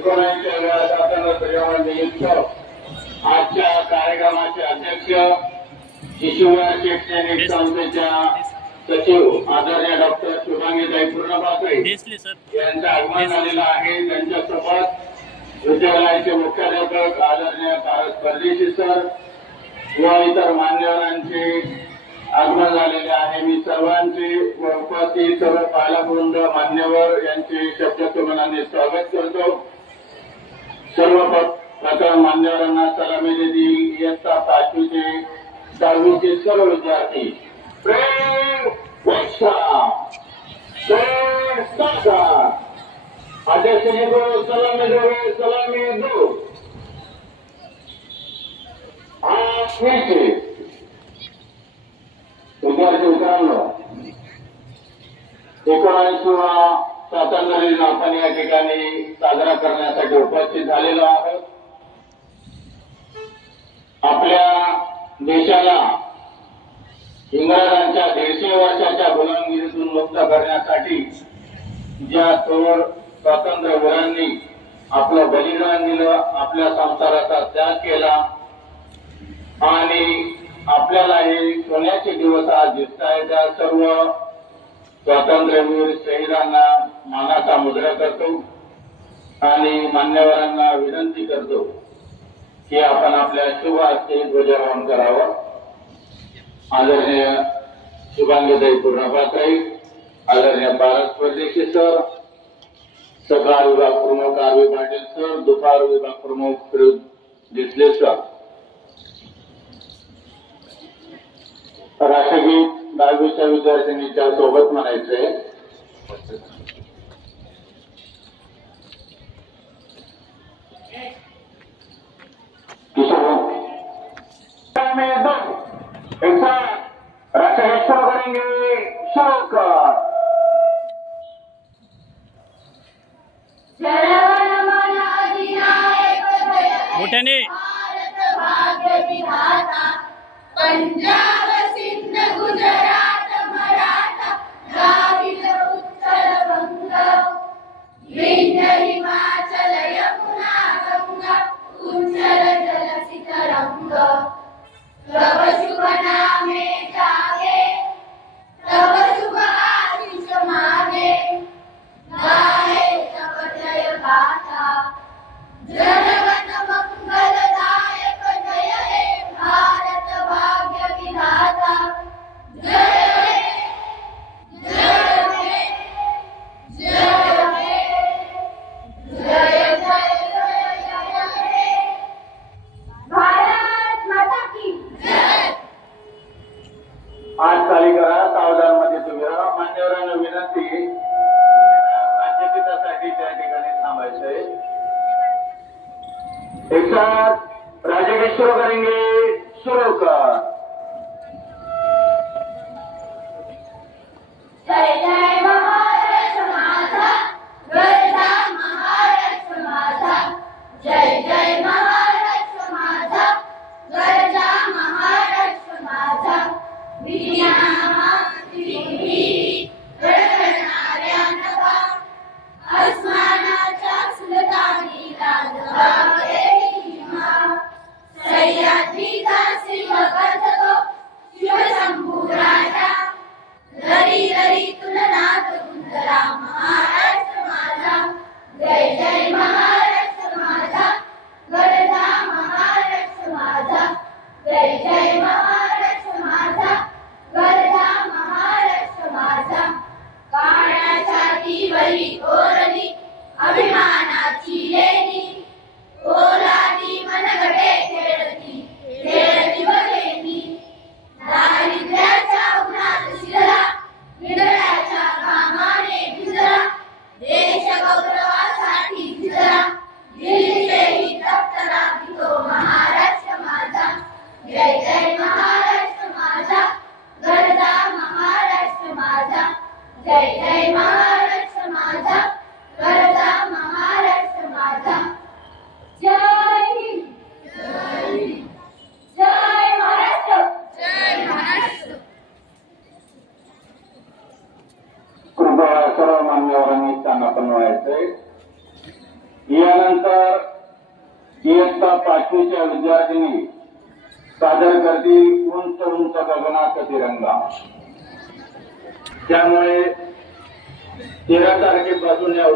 ध्वजारोहण निमित्त आजच्या कार्यक्रमाचे अध्यक्ष शिशुवार शैक्षणिक संस्थेच्या सचिव आदरणीय डॉक्टर शुभांगीताई पूर्णपात्रे यांचं आगमन झालेलं आहे. त्यांच्यासोबत विद्यालयाचे मुख्याध्यापक आदरणीय भारत परदेशी सर व इतर मान्यवरांचे आगमन झालेले आहे. मी सर्वांचे व उपस्थित सर्व पालकवृंद मान्यवर यांचे शब्दत्व मनाने स्वागत करतो. सर्व प्रथम मान्यवरांना सलामी देतील इयत्ता पाचवीचे दहावीचे सर्व विद्यार्थी. प्रेम प्रेम सलामी दो सलामी दो. विद्यार्थी मित्रांनो एकोणऐंशी स्वातंत्र्य दिन आपण या ठिकाणी साजरा करण्यासाठी उपस्थित झालेलो आहोत. आपल्या देशाला इंग्रजांच्या दीडशे वर्षाच्या गुलामगिरीतून मुक्त करण्यासाठी ज्या थोर स्वातंत्र्यवीरांनी आपलं बलिदान दिलं आपल्या संसाराचा त्याग केला आणि आपल्याला हे सोन्याचे दिवस आज दिसत आहेत त्या सर्व स्वातंत्र्यवीर शहीदांना मुद्रा करतो आणि मान्यवरांना विनंती करतो की आपण आपल्या शुभ हस्ते ध्वजारोहण करावं. आदरणीय शुभांगीताई पूर्णपाताई आदरणीय भारत परदेशी सर सकाळ विभाग प्रमुख आरवी पाटील सर दुपार विभाग प्रमुख दिसले सर. राष्ट्रगीत दहावीच्या विद्यार्थिनीच्या सोबत म्हणायचंय किशोर में दो एक साथ राष्ट्रगीत शुरू करेंगे शुरू कर जनगणमन अधिनायक जय। हे मोठ्याने। भारत भाग्य विधाता पंजाब खाली करा सावधानमध्ये तुम्ही राहा. मान्यवरांना विनंती राज्यगीतासाठी त्या ठिकाणी थांबायचंय. एक साथ राज्यगीत करेंगे सुरू कर. alegría. महाराष्ट्र माझा गरजा महाराष्ट्र माझा जय हिंद. जय हिंद जय महाराष्ट्र. जय महाराष्ट्र. कृपया सर्व मान्यवरांनी स्थानापन्न व्हायचंय यानंतर इयत्ता पाचवीच्या विद्यार्थिनी सादर करतील उंच उंच गगनाचा तिरंगा. त्यामुळे तेरा तारखेपासून या